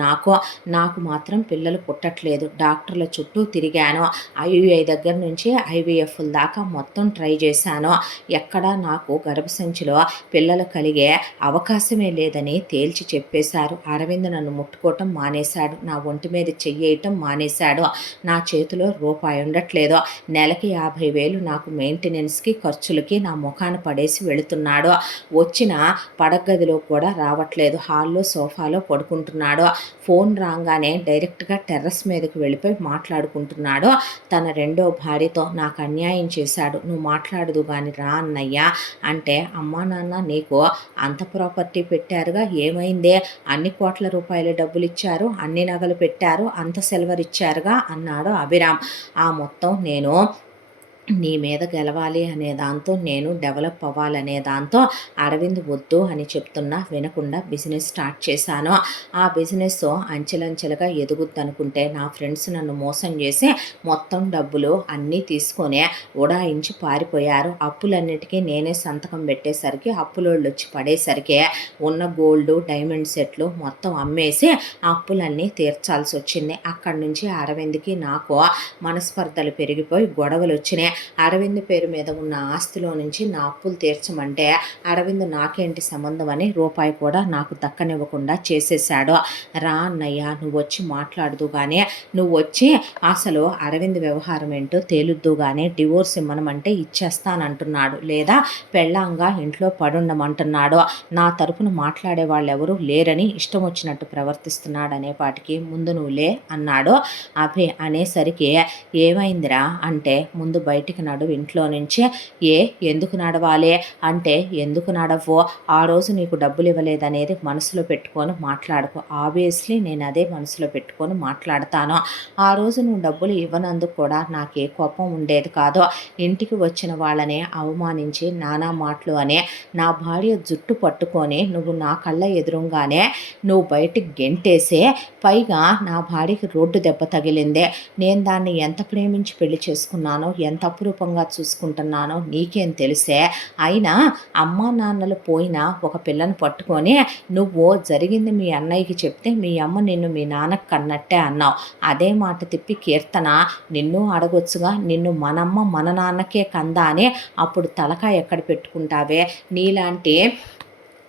నాకు మాత్రం పిల్లలు పుట్టట్లేదు. డాక్టర్ల చుట్టూ తిరిగాను. ఐయుఐ దగ్గర నుంచి ఐవీఎఫ్ల దాకా మొత్తం ట్రై చేశాను. ఎక్కడా నాకు గర్భసంచిలో పిల్లలు కలిగే అవకాశమే లేదని తేల్చి చెప్పేశారు. అరవింద్ నన్ను ముట్టుకోవటం మానేశాడు. నా ఒంటి మీద చెయ్యటం మానేశాడు. నా చేతిలో రూపాయి ఉండట్లేదు. నెలకి 50,000 నాకు మెయింటెనెన్స్కి, ఖర్చులకి నా ముఖాన పడేసి వెళుతున్నాడు. వచ్చిన పడగదిలో కూడా రావట్లేదు. హాల్లో సోఫాలో పడుకుంటున్నాడు. ఫోన్ రాగానే డైరెక్ట్గా టెర్రస్ మీదకి వెళ్ళిపోయి మాట్లాడుకుంటున్నాడు తన రెండో భార్యతో. నాకు అన్యాయం చేశాడు, నువ్వు మాట్లాడదు కానీ రా అన్నయ్య అంటే, అమ్మా నాన్న నీకు అంత ప్రాపర్టీ పెట్టారుగా, ఏమైందే, అన్ని కోట్ల రూపాయల డబ్బులు ఇచ్చారు, అన్ని నగలు పెట్టారు, అంత సిల్వర్ ఇచ్చారుగా అన్నాడు అభిరామ్. ఆ మొత్తం నేను నీ మీద గెలవాలి అనే దాంతో, నేను డెవలప్ అవ్వాలనే దాంతో అరవింద్ వద్దు అని చెప్తున్నా వినకుండా బిజినెస్ స్టార్ట్ చేశాను. ఆ బిజినెస్ అంచెలంచెలుగా ఎదుగుద్దనుకుంటే నా ఫ్రెండ్స్ నన్ను మోసం చేసి మొత్తం డబ్బులు అన్నీ తీసుకొని ఉడాయించి పారిపోయారు. అప్పులన్నిటికీ నేనే సంతకం పెట్టేసరికి అప్పులోళ్ళు వచ్చి పడేసరికి ఉన్న గోల్డ్, డైమండ్ సెట్లు మొత్తం అమ్మేసి అప్పులన్నీ తీర్చాల్సి వచ్చింది. అక్కడి నుంచి అరవింద్కి నాకు మనస్పర్ధలు పెరిగిపోయి గొడవలు వచ్చినాయి. అరవింద్ పేరు మీద ఉన్న ఆస్తిలో నుంచి నా అప్పులు తీర్చమంటే అరవింద్ నాకేంటి సంబంధం అని రూపాయి కూడా నాకు దక్కనివ్వకుండా చేసేసాడు. రా అన్నయ్య, నువ్వు వచ్చి మాట్లాడదు కానీ, నువ్వు వచ్చి అసలు అరవింద్ వ్యవహారం ఏంటో తేలుద్దు కానీ, డివోర్స్ ఇమ్మనమంటే ఇచ్చేస్తానంటున్నాడు, లేదా పెళ్ళాంగా ఇంట్లో పడుండమంటున్నాడు. నా తరపున మాట్లాడే వాళ్ళు ఎవరు లేరని ఇష్టం వచ్చినట్టు ప్రవర్తిస్తున్నాడు అనేపాటికి ముందు నువ్వులే అన్నాడు అభి. అనేసరికి ఏమైందిరా అంటే, ముందు బయటికి నడువు ఇంట్లో నుంచి. ఎందుకు నడవాలి అంటే, ఎందుకు నడవు, ఆ రోజు నీకు డబ్బులు ఇవ్వలేదనేది మనసులో పెట్టుకొని మాట్లాడుకో. ఆబ్వియస్లీ నేను అదే మనసులో పెట్టుకొని మాట్లాడతాను. ఆ రోజు నువ్వు డబ్బులు ఇవ్వనందుకు కూడా నాకే కోపం ఉండేది కాదు. ఇంటికి వచ్చిన వాళ్ళని అవమానించి నానా మాటలు అనే నా భార్య జుట్టు పట్టుకొని నువ్వు నా కళ్ళ ఎదురుగానే నువ్వు బయటికి గెంటేసే, పైగా నా భార్యకి రోడ్డు దెబ్బ తగిలిందే. నేను దాన్ని ఎంత ప్రేమించి పెళ్లి చేసుకున్నానో, ఎంత అపురూపంగా చూసుకుంటున్నానో నీకేం తెలిసే. అయినా అమ్మా నాన్నలు పోయినా ఒక పిల్లని పట్టుకొని నువ్వు జరిగింది మీ అన్నయ్యకి చెప్తే మీ అమ్మ నిన్ను మీ నాన్నకు కన్నట్టే అన్నావు. అదే మాట తిప్పి కీర్తన నిన్ను అడగొచ్చుగా, నిన్ను మనమ్మ మన నాన్నకే కందా అని. అప్పుడు తలకాయ ఎక్కడ పెట్టుకుంటావే. నీలాంటి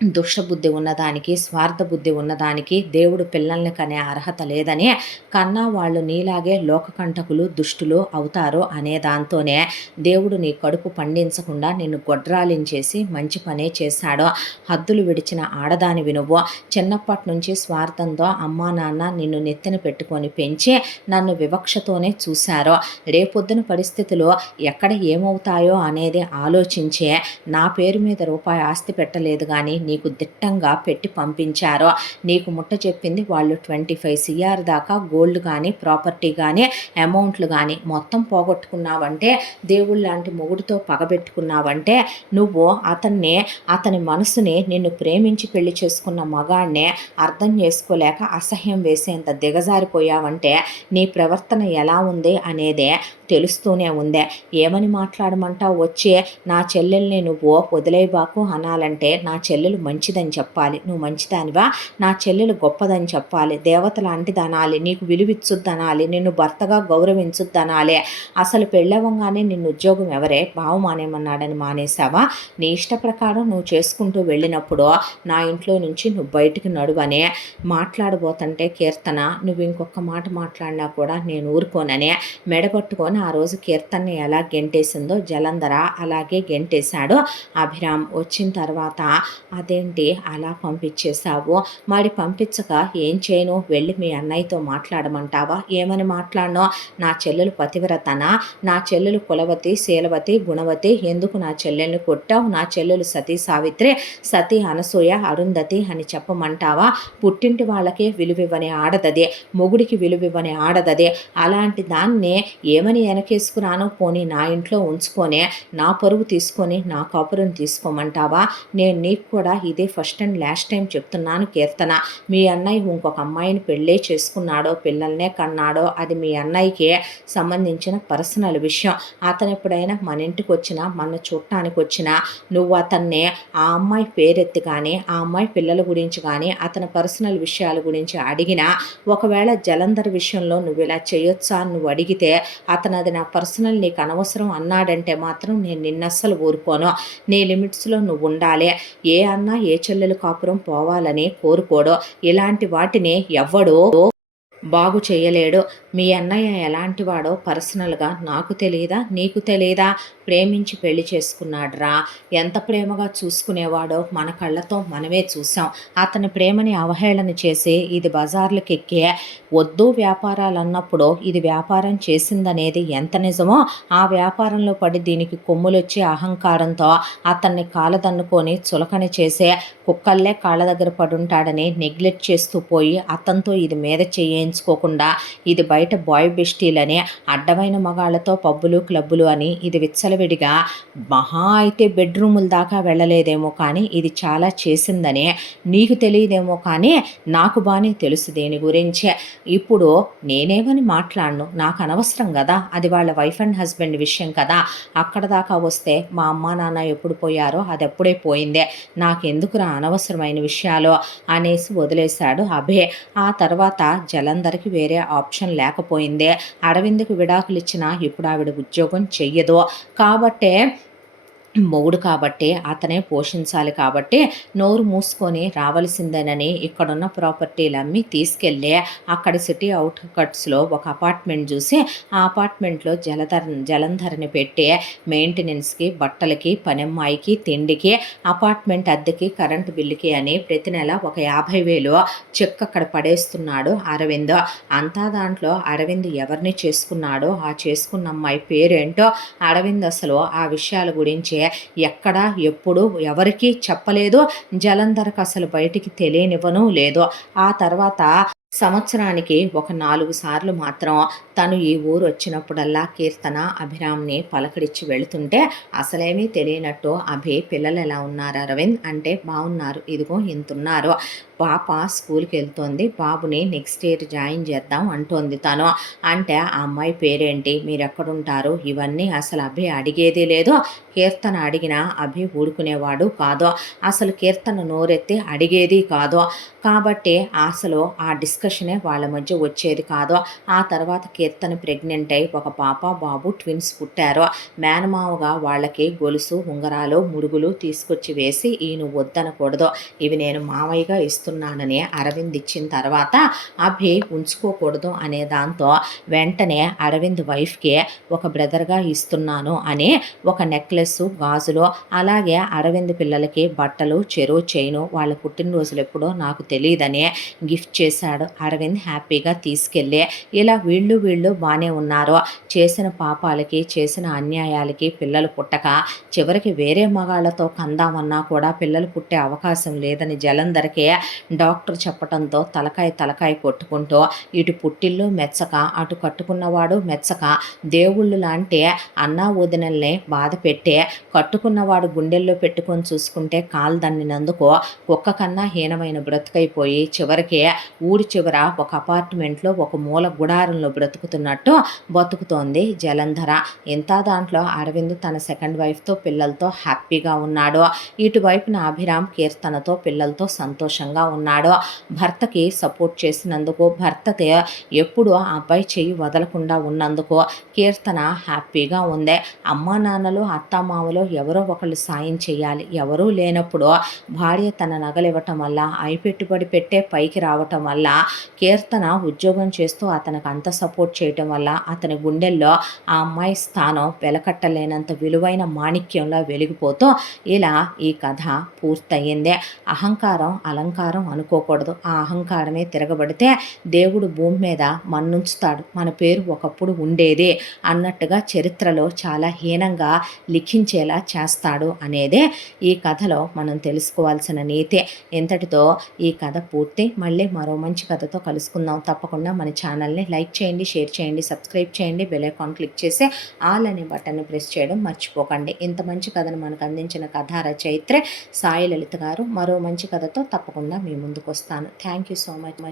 దుష్టబుద్ధి ఉన్నదానికి, స్వార్థ బుద్ధి ఉన్నదానికి దేవుడు పిల్లల్ని కనే అర్హత లేదని, కన్నా వాళ్ళు నీలాగే లోకకంటకులు, దుష్టులు అవుతారు అనే దాంతోనే దేవుడు నీ కడుపు పండించకుండా నిన్ను గొడ్రాలించేసి మంచి పనే చేశాడు. హద్దులు విడిచిన ఆడదానివి నువ్వు. చిన్నప్పటి నుంచి స్వార్థంతో అమ్మా నాన్న నిన్ను నెత్తిన పెట్టుకొని పెంచి నన్ను వివక్షతోనే చూశారు. రేపొద్దున పరిస్థితులు ఎక్కడ ఏమవుతాయో అనేది ఆలోచించే నా పేరు మీద రూపాయి ఆస్తి పెట్టలేదు కానీ నీకు దిట్టంగా పెట్టి పంపించారో. నీకు ముట్ట చెప్పింది వాళ్ళు 25 CR దాకా గోల్డ్ కానీ, ప్రాపర్టీ కానీ, అమౌంట్లు కానీ మొత్తం పోగొట్టుకున్నావంటే, దేవుళ్ళ లాంటి మొగుడితో పగబెట్టుకున్నావంటే, నువ్వు అతని మనసుని నిన్ను ప్రేమించి పెళ్లి చేసుకున్న మగాడినే అర్థం చేసుకోలేక అసహ్యం వేసేంత దిగజారిపోయావంటే నీ ప్రవర్తన ఎలా ఉంది అనేదే తెలుస్తూనే ఉందే. ఏమని మాట్లాడమంటావు వచ్చి? నా చెల్లెల్ని నువ్వు వదిలేయబాకు అనాలంటే నా చెల్లెలు మంచిదని చెప్పాలి. నువ్వు మంచిదానివా? నా చెల్లెలు గొప్పదని చెప్పాలి. దేవత లాంటిదనాలి. నీకు విలువిచ్చుద్దనాలి. నిన్ను భర్తగా గౌరవించుద్దనాలి. అసలు పెళ్ళవ్వంగానే నిన్ను ఉద్యోగం ఎవరే బావ మానేమన్నాడని మానేశావా? నీ ఇష్ట ప్రకారం నువ్వు చేసుకుంటూ వెళ్ళినప్పుడు నా ఇంట్లో నుంచి నువ్వు బయటికి నడువనే మాట్లాడబోతుంటే కీర్తన నువ్వు ఇంకొక మాట మాట్లాడినా కూడా నేను ఊరుకోననే మెడపట్టుకొని ఆ రోజు కీర్తన్ని ఎలా గెంటేసిందో జలంధర అలాగే గెంటేశాడు అభిరామ్. వచ్చిన తర్వాత అదేంటి అలా పంపించేశావు? మరి పంపించక ఏం చేయను? వెళ్ళి మీ అన్నయ్యతో మాట్లాడమంటావా? ఏమని మాట్లాడనో? నా చెల్లెలు పతివ్రతనా? నా చెల్లెలు కులవతి శీలవతి గుణవతి. ఎందుకు నా చెల్లెల్ని కొట్టావు? నా చెల్లెలు సతీ సావిత్రి సతీ అనసూయ అరుంధతి అని చెప్పమంటావా? పుట్టింటి వాళ్ళకే విలువివ్వని ఆడదదే, మొగుడికి విలువివ్వని ఆడదదే. అలాంటి దాన్నే ఏమని వెనకేసుకురాను? పోనీ నా ఇంట్లో ఉంచుకొనే నా పరువు తీసుకొని నా కాపురం తీసుకోమంటావా? నేను నీకు కూడా ఇదే ఫస్ట్ అండ్ లాస్ట్ టైం చెప్తున్నాను కీర్తన. మీ అన్నయ్య ఇంకొక అమ్మాయిని పెళ్ళే చేసుకున్నాడో పిల్లల్నే కన్నాడో అది మీ అన్నయ్యకే సంబంధించిన పర్సనల్ విషయం. అతను ఎప్పుడైనా మన ఇంటికి వచ్చినా మన చూడటానికి వచ్చినా నువ్వు అతన్ని ఆ అమ్మాయి పేరెత్తి కానీ ఆ అమ్మాయి పిల్లల గురించి కానీ అతని పర్సనల్ విషయాల గురించి అడిగినా ఒకవేళ జలంధర్ విషయంలో నువ్వు ఇలా చేయొచ్చా నువ్వు అడిగితే అతను అది నా పర్సనల్ నీకు అనవసరం అన్నాడంటే మాత్రం నేను నిన్నస్సలు ఊరుకోను. నీ లిమిట్స్లో నువ్వు ఉండాలి. ఏ అన్న ఏ చెల్లెలు కాపురం పోవాలని కోరుకోడు. ఇలాంటి వాటిని ఎవ్వడో బాగు చేయలేడు. మీ అన్నయ్య ఎలాంటివాడో పర్సనల్గా నాకు తెలియదా? నీకు తెలియదా? ప్రేమించి పెళ్లి చేసుకున్నాడురా. ఎంత ప్రేమగా చూసుకునేవాడో మన కళ్ళతో మనమే చూసాం. అతని ప్రేమని అవహేళన చేసి ఇది బజార్లకు ఎక్కే వద్దు వ్యాపారాలు అన్నప్పుడు ఇది వ్యాపారం చేసిందనేది ఎంత నిజమో ఆ వ్యాపారంలో పడి దీనికి కొమ్ములొచ్చి అహంకారంతో అతన్ని కాలదన్నుకొని చులకని చేసే కుక్కల్లే కాళ్ళ దగ్గర పడుంటాడని నెగ్లెక్ట్ చేస్తూ పోయి అతనితో ఇది మీద చేయించుకోకుండా ఇది బయట బాయ్ బెస్టీలని అడ్డమైన మగాళ్లతో పబ్బులు క్లబ్బులు అని ఇది విచ్చలవిడిగా మహా అయితే బెడ్రూముల దాకా వెళ్ళలేదేమో కానీ ఇది చాలా చేసిందని నీకు తెలియదేమో కానీ నాకు బాగానే తెలుసు దేని గురించే. ఇప్పుడు నేనేమని మాట్లాడను? నాకు అనవసరం కదా, అది వాళ్ళ వైఫ్ అండ్ హస్బెండ్ విషయం కదా. అక్కడ దాకా వస్తే మా అమ్మ నాన్న ఎప్పుడు పోయారో అది ఎప్పుడే పోయిందే, నాకెందుకురా అనవసరమైన విషయాలు అనేసి వదిలేశాడు అభే. ఆ తర్వాత జలంధర్కి వేరే ఆప్షన్ లేకపోయిందే. అరవింద్కి విడాకులు ఇచ్చినా ఇప్పుడు ఆవిడ ఉద్యోగం చెయ్యదు కాబట్టే మొగుడు కాబట్టి అతనే పోషించాలి కాబట్టి నోరు మూసుకొని రావలసిందేనని ఇక్కడున్న ప్రాపర్టీలు అమ్మి తీసుకెళ్ళి అక్కడ సిటీ అవుట్కట్స్లో ఒక అపార్ట్మెంట్ చూసి ఆ అపార్ట్మెంట్లో జలంధరని పెట్టి మెయింటెనెన్స్కి బట్టలకి పనమ్మాయికి తిండికి అపార్ట్మెంట్ అద్దెకి కరెంటు బిల్లుకి అని ప్రతి నెల ఒక 50,000 చెక్ అక్కడ పడేస్తున్నాడు అరవింద్. అంతా దాంట్లో అరవింద్ ఎవరిని చేసుకున్నాడో ఆ చేసుకున్న అమ్మాయి పేరేంటో అరవింద్ అసలు ఆ విషయాల గురించి ఎక్కడ ఎప్పుడు ఎవరికీ చెప్పలేదు. జలంధర్కి అసలు బయటికి తెలియనివ్వను లేదు. ఆ తర్వాత సంవత్సరానికి ఒక 4 సార్లు మాత్రం తను ఈ ఊరు వచ్చినప్పుడల్లా కీర్తన అభిరామ్ని పలకరించి వెళుతుంటే అసలేమీ తెలియనట్టు అభి పిల్లలు ఎలా ఉన్నారు అరవింద్ అంటే బాగున్నారు, ఇదిగో ఇంతున్నారు, పాప స్కూల్కి వెళ్తోంది, బాబుని నెక్స్ట్ ఇయర్ జాయిన్ చేద్దాం అంటోంది తను. అంటే ఆ అమ్మాయి పేరేంటి, మీరు ఎక్కడుంటారు, ఇవన్నీ అసలు అభి అడిగేది లేదు. కీర్తన అడిగినా అభి ఊడుకునేవాడు కాదు. అసలు కీర్తన నోరెత్తి అడిగేది కాదు. కాబట్టి అసలు ఆ డిస్కషనే వాళ్ళ మధ్య వచ్చేది కాదు. ఆ తర్వాత కీర్తన ప్రెగ్నెంట్ అయి ఒక పాప బాబు ట్విన్స్ పుట్టారు. మేనమావగా వాళ్ళకి గొలుసు ఉంగరాలు ముడుగులు తీసుకొచ్చి వేసి ఈయన వద్దనకూడదు, ఇవి నేను మావయ్యగా ఇస్తున్నానని అరవింద్ ఇచ్చిన తర్వాత అభి ఉంచుకోకూడదు అనే దాంతో వెంటనే అరవింద్ వైఫ్కి ఒక బ్రదర్గా ఇస్తున్నాను అని ఒక నెక్లెస్ గాజులు అలాగే అరవింద్ పిల్లలకి బట్టలు చెరో చైను వాళ్ళ పుట్టినరోజులు ఎప్పుడో నాకు తెలియదని గిఫ్ట్ చేశాడు అరవింద్ హ్యాపీగా తీసుకెళ్ళి. ఇలా వీళ్ళు బాగానే ఉన్నారు. చేసిన పాపాలకి చేసిన అన్యాయాలకి పిల్లలు పుట్టక చివరికి వేరే మగాళ్లతో కందామన్నా కూడా పిల్లలు పుట్టే అవకాశం లేదని జలంధర్కి డాక్టర్ చెప్పడంతో తలకాయ కొట్టుకుంటూ ఇటు పుట్టిల్లు మెచ్చక అటు కట్టుకున్నవాడు మెచ్చక దేవుళ్ళు లాంటి అన్నా వదినల్ని బాధ పెట్టే కట్టుకున్నవాడు గుండెల్లో పెట్టుకొని చూసుకుంటే కాలు దన్నినందుకు కుక్క కన్నా హీనమైన బ్రతుకై పెళ్ళైపోయి చివరికి ఊరి చివర ఒక అపార్ట్మెంట్లో ఒక మూల గుడారంలో బ్రతుకుతున్నట్టు బతుకుతోంది జలంధర. ఇంత దాంట్లో అరవింద్ తన సెకండ్ వైఫ్తో పిల్లలతో హ్యాపీగా ఉన్నాడు. ఇటువైపున అభిరామ్ కీర్తనతో పిల్లలతో సంతోషంగా ఉన్నాడు. భర్తకి సపోర్ట్ చేసినందుకు, భర్తకి ఎప్పుడు ఆ అబ్బాయి చెయ్యి వదలకుండా ఉన్నందుకు కీర్తన హ్యాపీగా ఉంది. అమ్మా నాన్నలు అత్తామామలు ఎవరో ఒకళ్ళు సాయం చేయాలి. ఎవరూ లేనప్పుడు భార్య తన నగలు ఇవ్వటం వల్ల, పెట్టుబడి పెట్టే పైకి రావటం వల్ల, కీర్తన ఉద్యోగం చేస్తూ అతనికి అంత సపోర్ట్ చేయటం వల్ల అతని గుండెల్లో ఆ అమ్మాయి స్థానం వెలకట్టలేనంత విలువైన మాణిక్యంలో వెలిగిపోతూ ఇలా ఈ కథ పూర్తయింది. అహంకారం అలంకారం అనుకోకూడదు. ఆ అహంకారమే తిరగబడితే దేవుడు భూమి మీద మన్నుంచుతాడు. మన పేరు ఒకప్పుడు ఉండేది అన్నట్టుగా చరిత్రలో చాలా హీనంగా లిఖించేలా చేస్తాడు అనేదే ఈ కథలో మనం తెలుసుకోవాల్సిన నీతి. ఇంతటితో ఈ కథ పూర్తి. మళ్ళీ మరో మంచి కథతో కలుసుకుందాం. తప్పకుండా మన ఛానల్ని లైక్ చేయండి, షేర్ చేయండి, సబ్స్క్రైబ్ చేయండి, బెల్ ఐకాన్ క్లిక్ చేసి ఆల్ అనే బటన్ని ప్రెస్ చేయడం మర్చిపోకండి. ఇంత మంచి కథను మనకు అందించిన కథా రచయిత్రి సాయి లలిత గారు. మరో మంచి కథతో తప్పకుండా మీ ముందుకు వస్తాను. Thank you so much.